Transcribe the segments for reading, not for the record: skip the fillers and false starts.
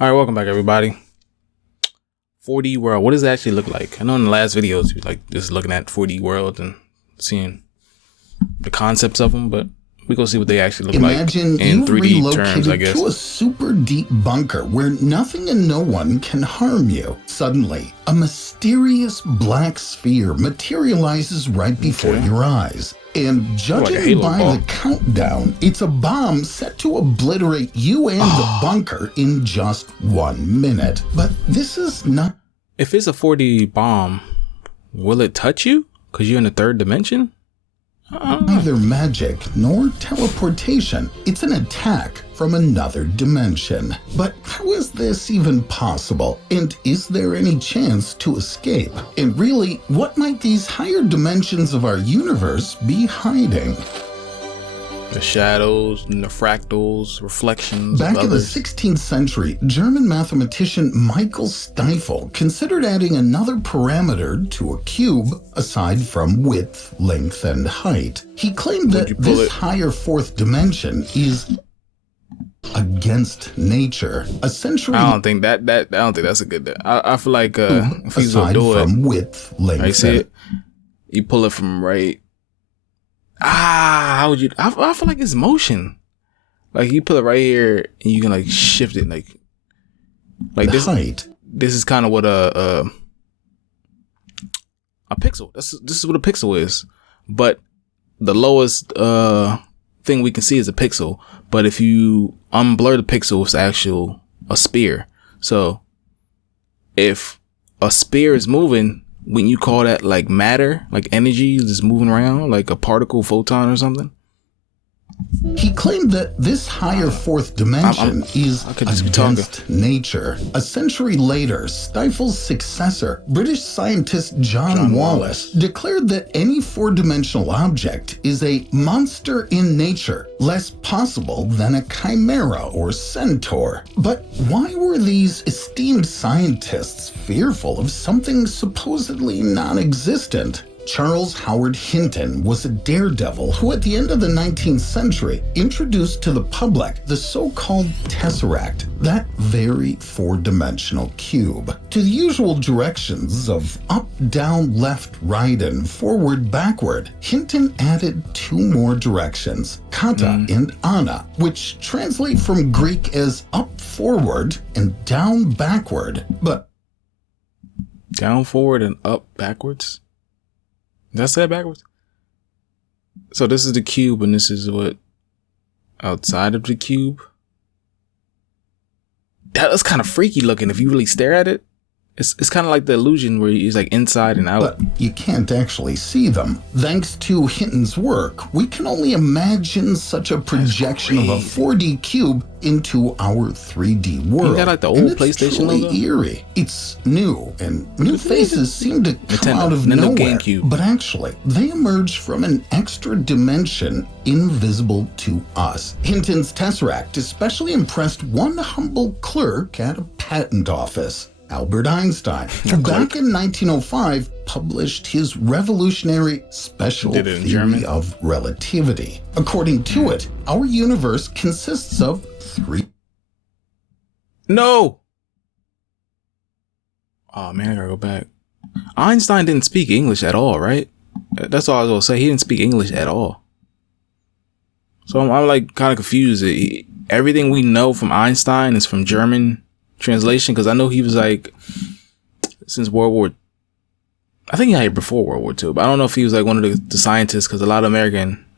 All right, welcome back, everybody. 4D world. What does it actually look like? I know in the last videos, we like just looking at 4D world and seeing the concepts of them, but we go see what they actually look like in 3D terms, I guess. To a super deep bunker where nothing and no one can harm you. Suddenly, a mysterious black sphere materializes right before your eyes. And judging by the countdown, it's a bomb set to obliterate you and the bunker in just 1 minute. But this is not... If it's a 4D bomb, will it touch you? Because you're in the third dimension? Neither magic nor teleportation. It's an attack from another dimension. But how is this even possible? And is there any chance to escape? And really, what might these higher dimensions of our universe be hiding? The shadows, and the fractals, reflections. Back in the 16th century, German mathematician Michael Stiefel considered adding another parameter to a cube aside from width, length, and height. He claimed that this higher fourth dimension is against nature. Essentially, I don't think that's a good. I feel like if he's gonna do it, width, length, I see it. You pull it from right. How would you? I feel like it's motion. Like you put it right here and you can like shift it like this. Height. This is kind of what a pixel. This is what a pixel is. But the lowest thing we can see is a pixel. But if you unblur the pixel, it's actual a sphere. So if a sphere is moving, wouldn't you call that like matter, like energy just moving around, like a particle, photon or something? He claimed that this higher fourth dimension is against nature. A century later, Stiefel's successor, British scientist John Wallace, declared that any four-dimensional object is a monster in nature, less possible than a chimera or centaur. But why were these esteemed scientists fearful of something supposedly non-existent? Charles Howard Hinton was a daredevil who at the end of the 19th century introduced to the public the so-called tesseract, that very four-dimensional cube. To the usual directions of up, down, left, right, and forward, backward, Hinton added two more directions, kata and ana, which translate from Greek as up forward and down backward. But down forward and up backwards? Did I say it backwards? So this is the cube, and this is what outside of the cube. That's kind of freaky looking if you really stare at it. It's kind of like the illusion where it's like inside and out. But you can't actually see them. Thanks to Hinton's work, we can only imagine such a projection of a 4D cube into our 3D world. You got like the old PlayStation logo? It's eerie. It's new, and new faces seem to come out of nowhere. GameCube. But actually, they emerge from an extra dimension invisible to us. Hinton's tesseract especially impressed one humble clerk at a patent office, Albert Einstein, who back in 1905 published his revolutionary special theory of relativity. According to it, our universe consists of three... No! Oh man, I gotta go back. Einstein didn't speak English at all, right? That's all I was gonna say. He didn't speak English at all. So I'm like kind of confused. Everything we know from Einstein is from German translation, because I know he was like, since World War, I think he had it before World War II, but I don't know if he was like one of the scientists, because a lot of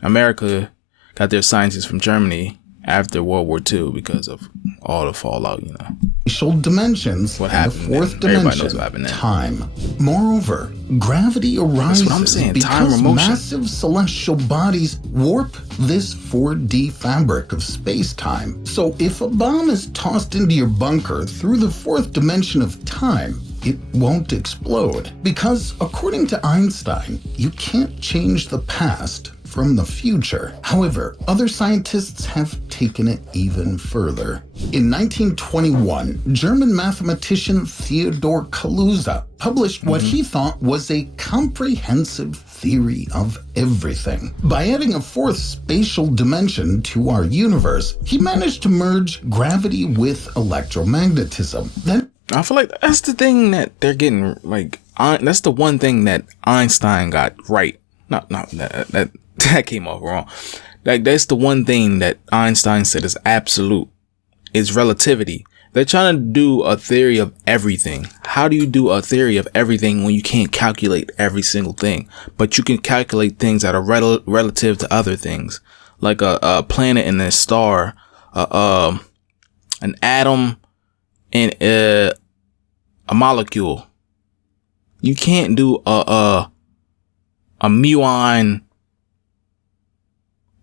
America got their scientists from Germany after World War II because of all the fallout, you know. Spatial dimensions, what happened? The fourth dimension, time. Moreover, gravity arises because massive celestial bodies warp this 4D fabric of space-time. So if a bomb is tossed into your bunker through the fourth dimension of time, it won't explode. Because according to Einstein, you can't change the past from the future. However, other scientists have taken it even further. In 1921, German mathematician Theodor Kaluza published what he thought was a comprehensive theory of everything. By adding a fourth spatial dimension to our universe, he managed to merge gravity with electromagnetism. Then I feel like that's the thing that they're getting, like, that's the one thing that Einstein got right. No, that came off wrong. Like, that's the one thing that Einstein said is absolute. Is relativity. They're trying to do a theory of everything. How do you do a theory of everything when you can't calculate every single thing? But you can calculate things that are relative to other things, like a planet and a star, an atom and a molecule. You can't do a muon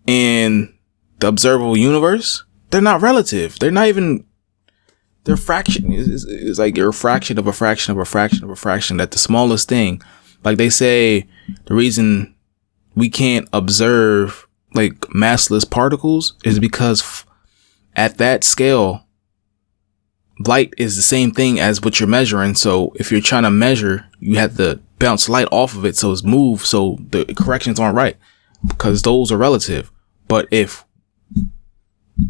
in the observable universe. They're not relative. They're not even. They're fraction. It's like you're a fraction of a fraction of a fraction of a fraction. That the smallest thing, like they say, the reason we can't observe like massless particles is because at that scale, light is the same thing as what you're measuring. So if you're trying to measure, you have to bounce light off of it so it's moved. So the corrections aren't right because those are relative. But if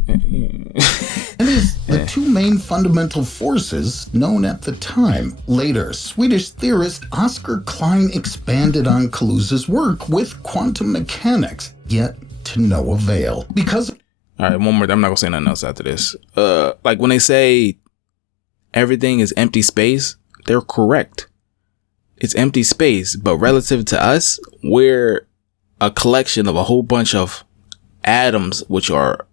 it is the two main fundamental forces known at the time. Later, Swedish theorist Oscar Klein expanded on Kaluza's work with quantum mechanics, yet to no avail. Because... All right, one more. I'm not going to say nothing else after this. Like when they say everything is empty space, they're correct. It's empty space, but relative to us, we're a collection of a whole bunch of atoms, which are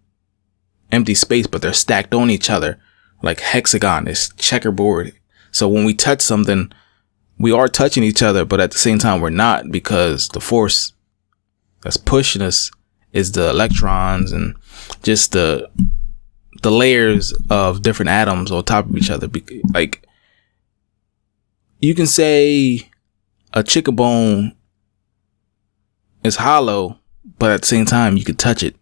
empty space, but they're stacked on each other like hexagon, it's checkerboard. So when we touch something, we are touching each other, but at the same time we're not, because the force that's pushing us is the electrons and just the layers of different atoms on top of each other. Like you can say a chicken bone is hollow, but at the same time you could touch it.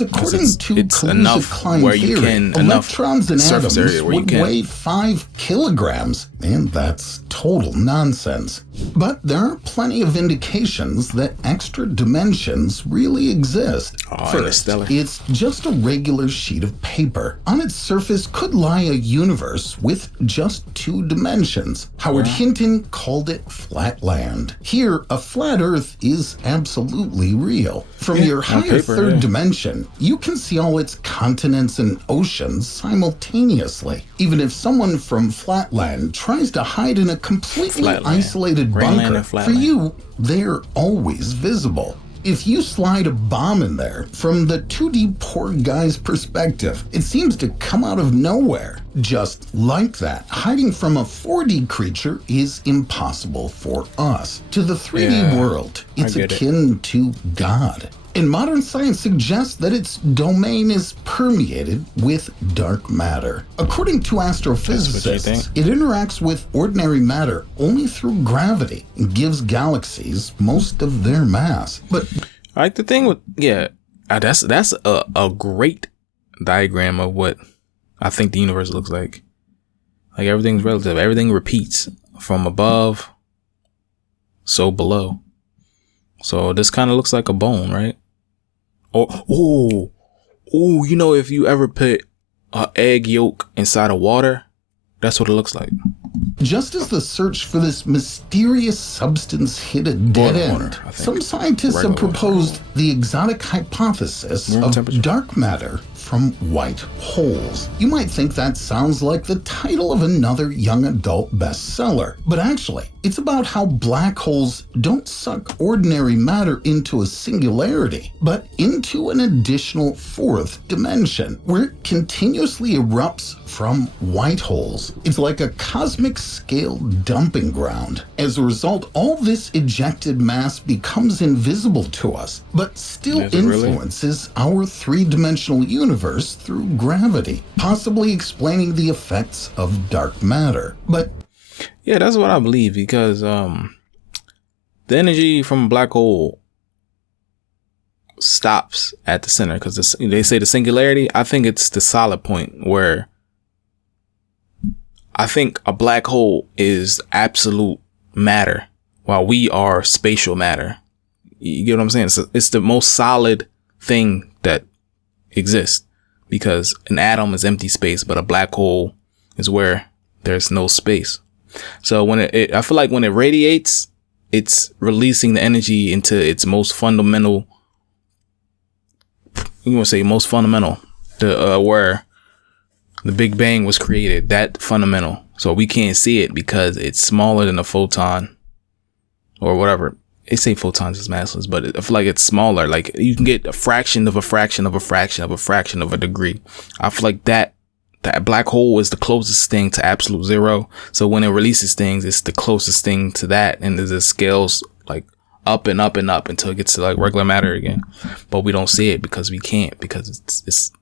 According to Kaluza-Klein theory, electrons and atoms would weigh 5 kilograms, and that's total nonsense. But there are plenty of indications that extra dimensions really exist. First, it's just a regular sheet of paper. On its surface could lie a universe with just 2 dimensions. Howard Hinton called it flatland. Here, a flat Earth is absolutely real. From your higher third dimension, you can see all its continents and oceans simultaneously. Even if someone from Flatland tries to hide in a completely isolated bunker, for you, they're always visible. If you slide a bomb in there, from the 2D poor guy's perspective, it seems to come out of nowhere. Just like that, hiding from a 4D creature is impossible for us. To the 3D world, it's akin to God. And modern science suggests that its domain is permeated with dark matter. According to astrophysicists, it interacts with ordinary matter only through gravity and gives galaxies most of their mass. But like the thing with that's a great diagram of what I think the universe looks like. Like everything's relative. Everything repeats from above, so below. So this kind of looks like a bone, right? Oh, you know, if you ever put an egg yolk inside of water, that's what it looks like. Just as the search for this mysterious substance hit a dead end, some scientists have proposed the exotic hypothesis of dark matter from white holes. You might think that sounds like the title of another young adult bestseller, but actually, it's about how black holes don't suck ordinary matter into a singularity, but into an additional fourth dimension, where it continuously erupts from white holes. It's like a cosmic scale dumping ground. As a result, all this ejected mass becomes invisible to us, but still influences our three-dimensional universe through gravity, possibly explaining the effects of dark matter. But yeah, that's what I believe, because the energy from a black hole stops at the center, because they say the singularity. I think it's the solid point where I think a black hole is absolute matter while we are spatial matter. You get what I'm saying? It's the most solid thing that exists, because an atom is empty space, but a black hole is where there's no space. So when I feel like when it radiates, it's releasing the energy into its most fundamental, where the Big Bang was created, that fundamental. So we can't see it because it's smaller than a photon or whatever. They say photons is massless, but I feel like it's smaller. Like you can get a fraction of a fraction of a fraction of a fraction of a degree. I feel like that black hole is the closest thing to absolute zero. So when it releases things, it's the closest thing to that. And it scales like up and up and up until it gets to like regular matter again. But we don't see it because we can't, because it's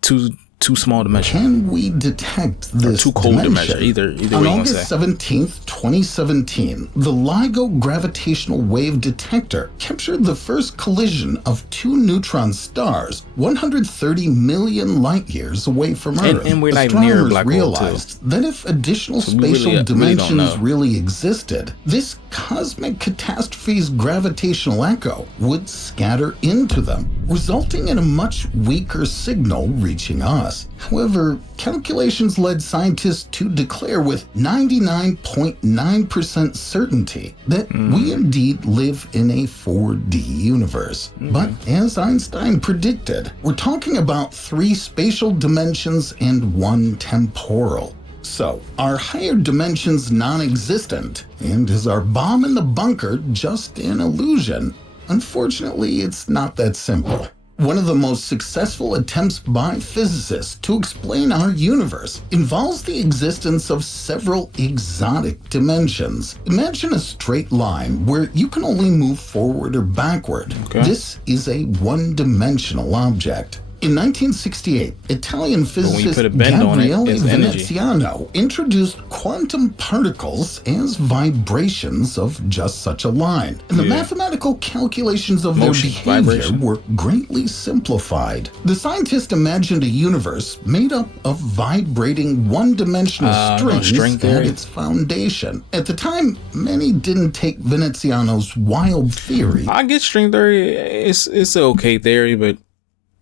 too small to measure. Can we detect this or too cold to measure? Either On August 17th, 2017, the LIGO gravitational wave detector captured the first collision of two neutron stars 130 million light years away from Earth. And we're not near a black hole, realized that if additional spatial dimensions really existed, this cosmic catastrophe's gravitational echo would scatter into them, resulting in a much weaker signal reaching us. However, calculations led scientists to declare with 99.9% certainty that we indeed live in a 4D universe. But as Einstein predicted, we're talking about 3 spatial dimensions and 1 temporal. So, are higher dimensions non-existent? And is our bomb in the bunker just an illusion? Unfortunately, it's not that simple. One of the most successful attempts by physicists to explain our universe involves the existence of several exotic dimensions. Imagine a straight line where you can only move forward or backward. Okay. This is a one-dimensional object. In 1968, Italian physicist Gabriele Veneziano introduced quantum particles as vibrations of just such a line, and the mathematical calculations of their behavior were greatly simplified. The scientist imagined a universe made up of vibrating one-dimensional strings at its foundation. At the time, many didn't take Veneziano's wild theory. I get string theory. It's an okay theory, but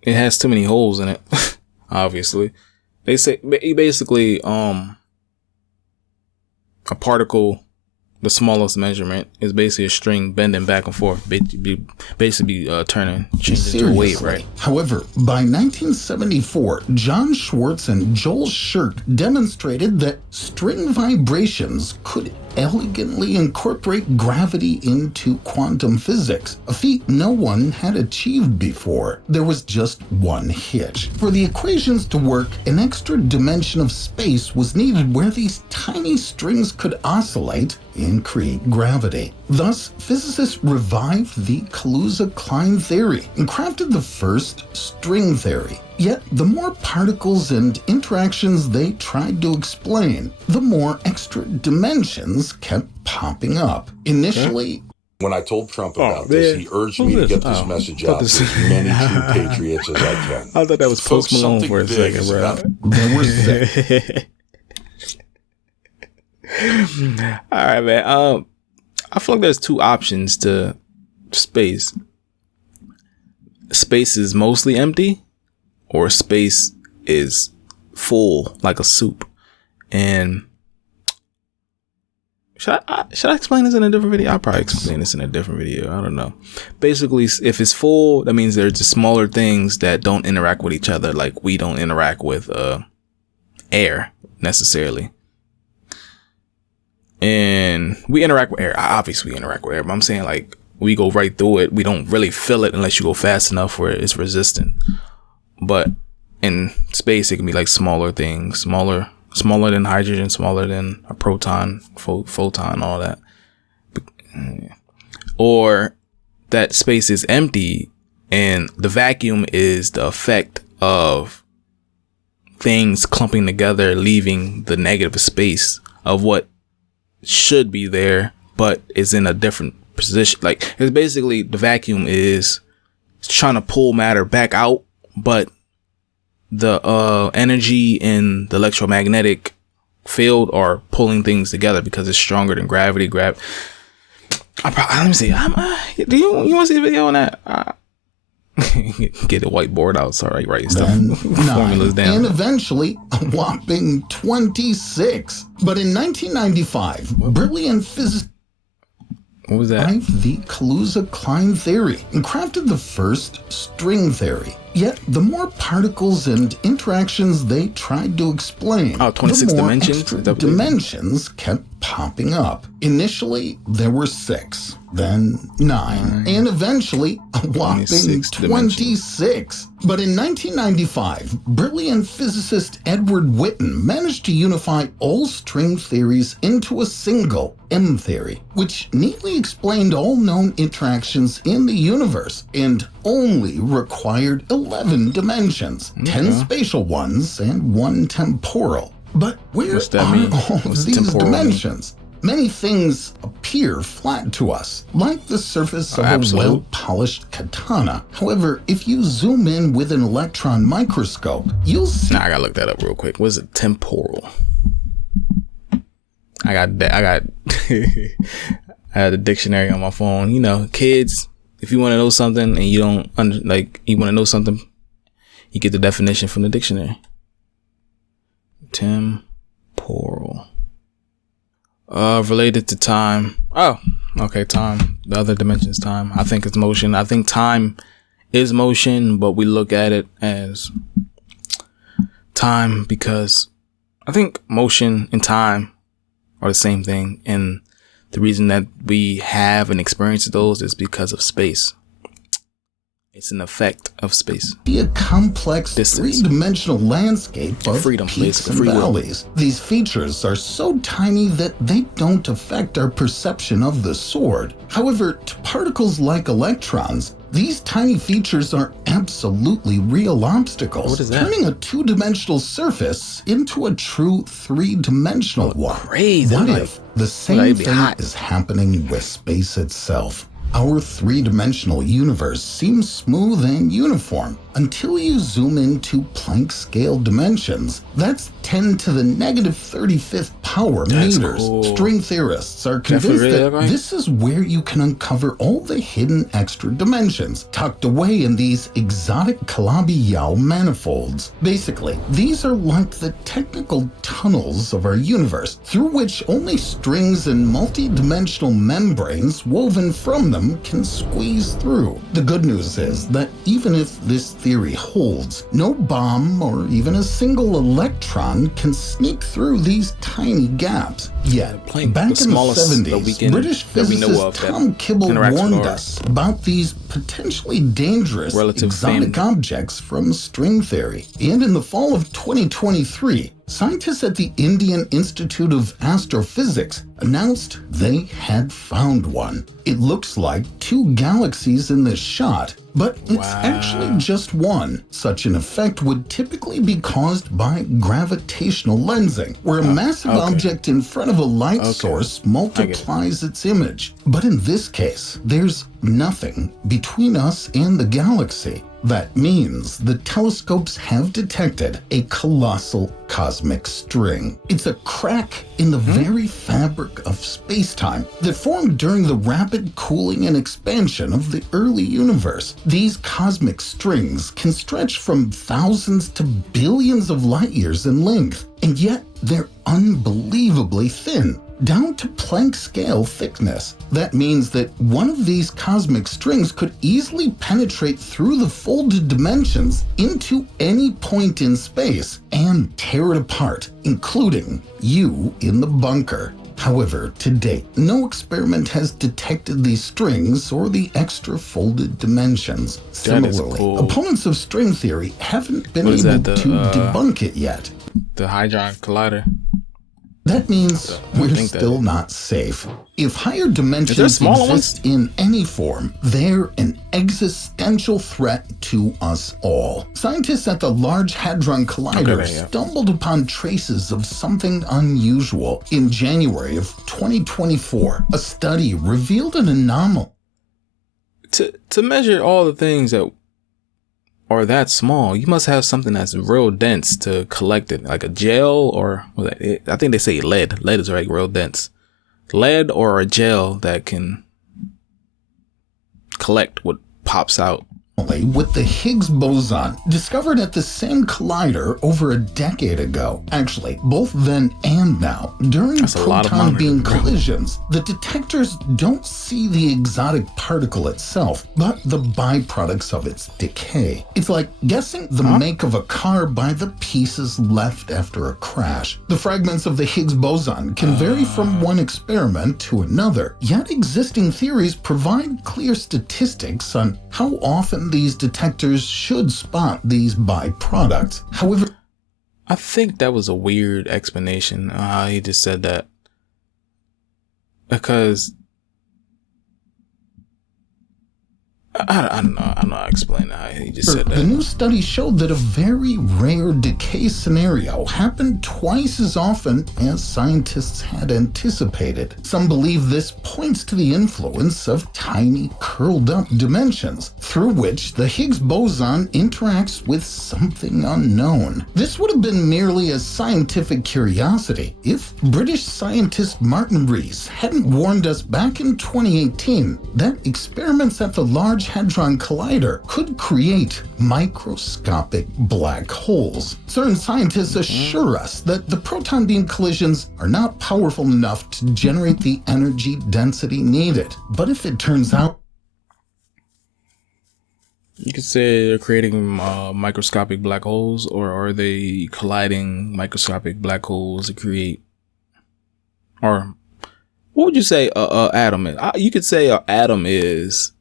it has too many holes in it. Obviously, they say basically a particle, the smallest measurement, is basically a string bending back and forth, basically turning, changing to a wave, right? However, by 1974, John Schwartz and Joel Shirk demonstrated that string vibrations could elegantly incorporate gravity into quantum physics, a feat no one had achieved before. There was just one hitch. For the equations to work, an extra dimension of space was needed where these tiny strings could oscillate and create gravity. Thus, physicists revived the Kaluza-Klein theory and crafted the first string theory. Yet, the more particles and interactions they tried to explain, the more extra dimensions kept popping up. Initially, when I told Trump about this, he urged me to get this message out to as many true patriots as I can. I thought that was Post Malone for a second, bro. They were sick. All right, man. I feel like there's two options to space. Space is mostly empty, or space is full like a soup. And should I explain this in a different video? I'll probably explain this in a different video. I don't know. Basically, if it's full, that means there's just smaller things that don't interact with each other, like we don't interact with air necessarily. And we interact with air. Obviously, we interact with air, but I'm saying like we go right through it. We don't really feel it unless you go fast enough where it's resistant. But in space, it can be like smaller things, smaller than hydrogen, smaller than a proton, photon, all that. Or that space is empty and the vacuum is the effect of things clumping together, leaving the negative space of what should be there, but is in a different position. Like, it's basically the vacuum is trying to pull matter back out, but the energy and the electromagnetic field are pulling things together because it's stronger than gravity. Let me see. Do you want to see a video on that? Get a whiteboard out. Sorry, write stuff. Formulas down. And eventually a whopping 26. But in 1995, brilliant physicist. What was that? The Kaluza-Klein theory and crafted the first string theory. Yet, the more particles and interactions they tried to explain, 26 the more dimensions? extra dimensions kept popping up. Initially, there were 6, then 9, and eventually a whopping 26. But in 1995, brilliant physicist Edward Witten managed to unify all string theories into a single M theory, which neatly explained all known interactions in the universe and only required 11 dimensions, 10 spatial ones and 1 temporal. But where are all of these dimensions? Many things appear flat to us, like the surface of a well-polished katana. However, if you zoom in with an electron microscope, you'll see... I gotta look that up real quick. What is it? Temporal. I got I had a dictionary on my phone. You know, kids, if you want to know something and you don't you want to know something, you get the definition from the dictionary. Temporal. Related to time. Oh, okay, time. The other dimension is time. I think it's motion. I think time is motion, but we look at it as time because I think motion and time are the same thing. And the reason that we have and experience those is because of space. It's an effect of space. Be a complex three-dimensional landscape of peaks and valleys. These features are so tiny that they don't affect our perception of the sword. However, to particles like electrons, these tiny features are absolutely real obstacles, turning a two-dimensional surface into a true three-dimensional one. Crazy. What if the same thing is happening with space itself? Our three-dimensional universe seems smooth and uniform until you zoom into Planck scale dimensions. That's 10 to the negative 35th power meters. Cool. String theorists are convinced that this is where you can uncover all the hidden extra dimensions tucked away in these exotic Calabi-Yau manifolds. Basically, these are like the technical tunnels of our universe through which only strings and multi-dimensional membranes woven from them can squeeze through. The good news is that even if this theory holds, no bomb or even a single electron can sneak through these tiny gaps. Yet, back in the 70s, British physicist Tom Kibble warned us about these potentially dangerous exotic objects from string theory. And in the fall of 2023, scientists at the Indian Institute of Astrophysics announced they had found one. It looks like 2 galaxies in this shot, but it's actually just one. Such an effect would typically be caused by gravitational lensing, where a massive object in front of a light source multiplies its image. But in this case, there's nothing between us and the galaxy. That means the telescopes have detected a colossal cosmic string. It's a crack in the very fabric of space-time that formed during the rapid cooling and expansion of the early universe. These cosmic strings can stretch from thousands to billions of light years in length, and yet they're unbelievably thin, down to Planck scale thickness. That means that one of these cosmic strings could easily penetrate through the folded dimensions into any point in space and tear it apart, including you in the bunker. However, to date, no experiment has detected these strings or the extra folded dimensions. Similarly, opponents of string theory haven't been able to debunk it yet. The Hadron Collider. That means we're still not safe. If higher dimensions exist in any form, they're an existential threat to us all. Scientists at the Large Hadron Collider stumbled upon traces of something unusual. In January of 2024, a study revealed an anomaly. To measure all the things that or that small, you must have something that's real dense to collect it, like a gel or I think they say lead. Lead is like real dense. Lead or a gel that can collect what pops out. With the Higgs boson, discovered at the same collider over a decade ago. Actually, both then and now. During proton beam collisions, the detectors don't see the exotic particle itself, but the byproducts of its decay. It's like guessing the make of a car by the pieces left after a crash. The fragments of the Higgs boson can vary from one experiment to another, yet existing theories provide clear statistics on how often these detectors should spot these byproducts. However, I think that was a weird explanation. How he just said that, because I don't know. I'm not explaining how he just said that. The new study showed that a very rare decay scenario happened twice as often as scientists had anticipated. Some believe this points to the influence of tiny curled up dimensions through which the Higgs boson interacts with something unknown. This would have been merely a scientific curiosity if British scientist Martin Rees hadn't warned us back in 2018 that experiments at the Large Hadron Collider could create microscopic black holes. Certain scientists assure us that the proton beam collisions are not powerful enough to generate the energy density needed. But if it turns out, you could say they're creating microscopic black holes, or are they colliding microscopic black holes to create, or what would you say atom is? You could say an atom is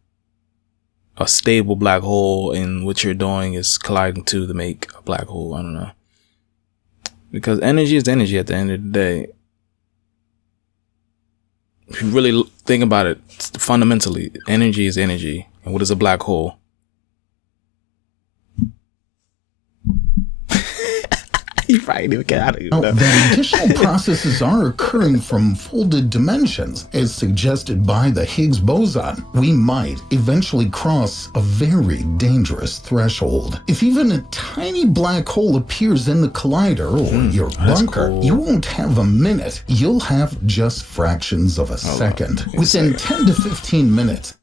a stable black hole, and what you're doing is colliding to make a black hole. I don't know. Because energy is energy at the end of the day. If you really think about it, fundamentally, energy is energy. And what is a black hole? You probably didn't get out of it. The additional processes are occurring from folded dimensions, as suggested by the Higgs boson. We might eventually cross a very dangerous threshold. If even a tiny black hole appears in the collider or your bunker, you won't have a minute. You'll have just fractions of a second. Within 10 to 15 minutes.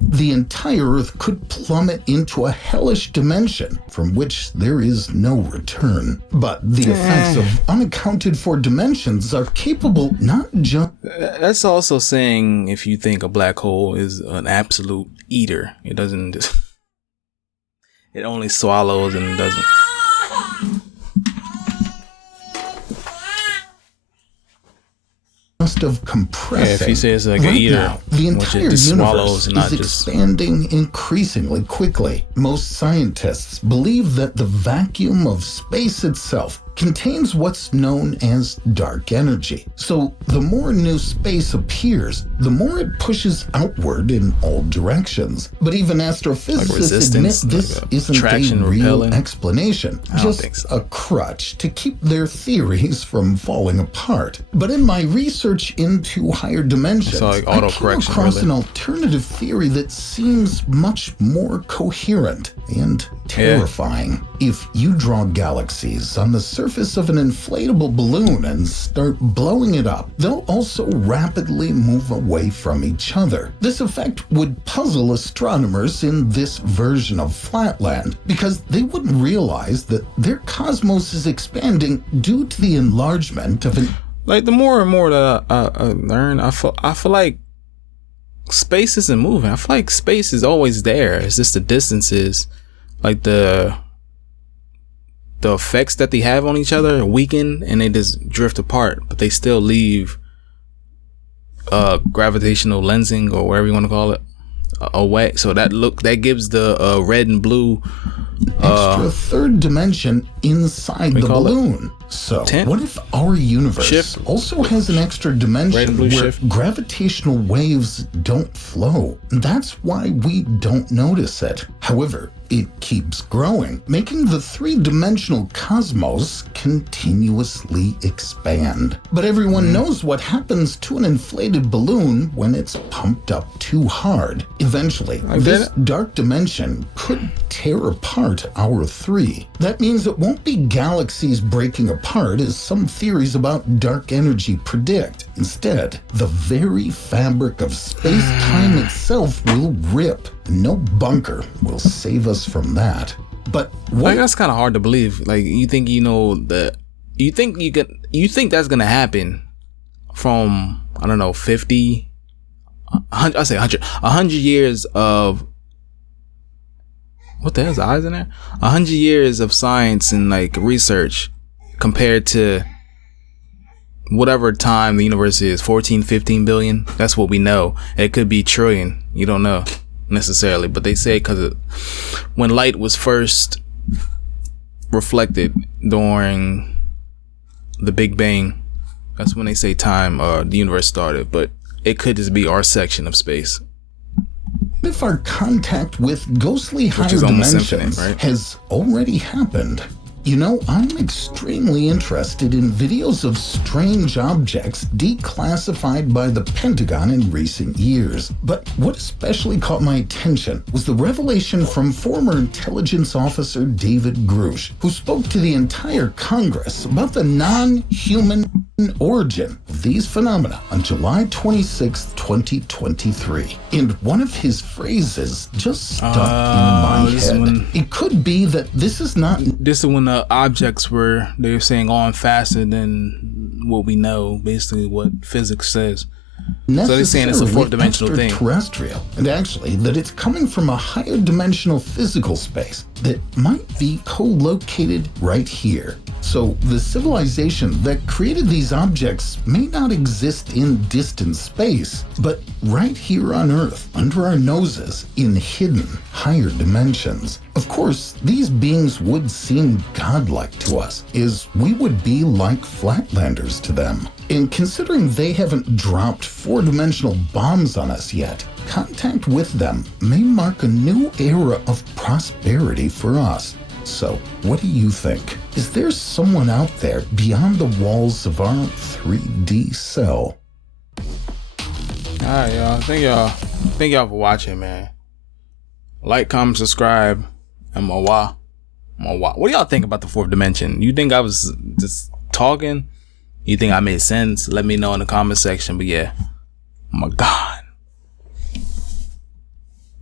The entire Earth could plummet into a hellish dimension from which there is no return. But the effects of unaccounted for dimensions are capable not just... That's also saying if you think a black hole is an absolute eater, it doesn't just... It only swallows and doesn't... of compressing. If you say it's like an eater, now, the entire universe and not is just expanding increasingly quickly. Most scientists believe that the vacuum of space itself contains what's known as dark energy. So the more new space appears, the more it pushes outward in all directions. But even astrophysicists admit this isn't a real explanation, just a crutch to keep their theories from falling apart. But in my research into higher dimensions, I came across an alternative theory that seems much more coherent and terrifying. If you draw galaxies on the surface of an inflatable balloon and start blowing it up, they'll also rapidly move away from each other. This effect would puzzle astronomers in this version of Flatland, because they wouldn't realize that their cosmos is expanding due to the enlargement of an... Like, the more and more that I learn, I feel like space isn't moving. I feel like space is always there. It's just the distances, like the effects that they have on each other weaken and they just drift apart, but they still leave gravitational lensing, or whatever you want to call it, away. So that gives the red and blue extra third dimension inside the balloon. So, what if our universe also has an extra dimension where gravitational waves don't flow? That's why we don't notice it. However, it keeps growing, making the three-dimensional cosmos continuously expand. But everyone knows what happens to an inflated balloon when it's pumped up too hard. Eventually, this dark dimension could tear apart our three. That means it won't be galaxies breaking apart as some theories about dark energy predict. Instead, the very fabric of space-time itself will rip. No bunker will save us from that. But like, that's kind of hard to believe. Like, you think you think that's gonna happen from, I don't know, 50, 100, I say 100 years of, what the hell's the eyes in there? 100 years of science and like research compared to whatever time the universe is, 14, 15 billion. That's what we know. It could be trillion. You don't know necessarily, but they say because when light was first reflected during the Big Bang, that's when they say time, the universe started, but it could just be our section of space. If our contact with ghostly higher dimensions has already happened, you know, I'm extremely interested in videos of strange objects declassified by the Pentagon in recent years. But what especially caught my attention was the revelation from former intelligence officer David Grush, who spoke to the entire Congress about the non-human origin of these phenomena on July 26, 2023. And one of his phrases just stuck in my head. It could be that this is not... This is when the objects were, they were saying, on faster than what we know, basically what physics says. So they're saying it's a fourth dimensional thing. Extraterrestrial, and actually that it's coming from a higher dimensional physical space that might be co-located right here. So the civilization that created these objects may not exist in distant space, but right here on Earth, under our noses, in hidden higher dimensions. Of course, these beings would seem godlike to us, as we would be like flatlanders to them. And considering they haven't dropped four-dimensional bombs on us yet, contact with them may mark a new era of prosperity for us. So, what do you think? Is there someone out there beyond the walls of our 3D cell? Alright, y'all. Thank y'all for watching, man. Like, comment, subscribe, and What do y'all think about the fourth dimension? You think I was just talking? You think I made sense? Let me know in the comment section. But yeah, oh my God.